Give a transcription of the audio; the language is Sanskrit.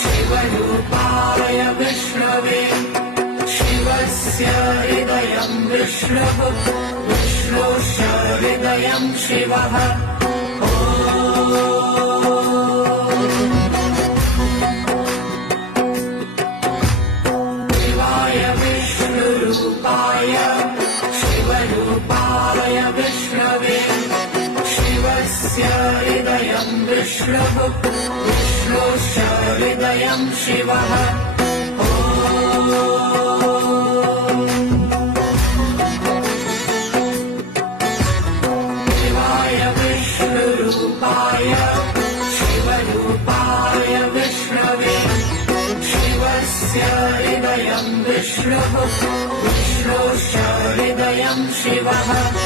शिवरूपाय विष्णवे शिवस्य हृदयं विष्णुः विष्णोश्च हृदयं शिवः शिवाय विष्णुरूपाय शिवरूपाय विष्णवे शिवस्य हृदयं विष्णुः विष्णोश्च हृदयं शिवः शिवाय विष्णुरूपाय शिवरूपाय विष्णवे शिवस्य हृदयं विष्णुः विष्णोश्च हृदयं शिवः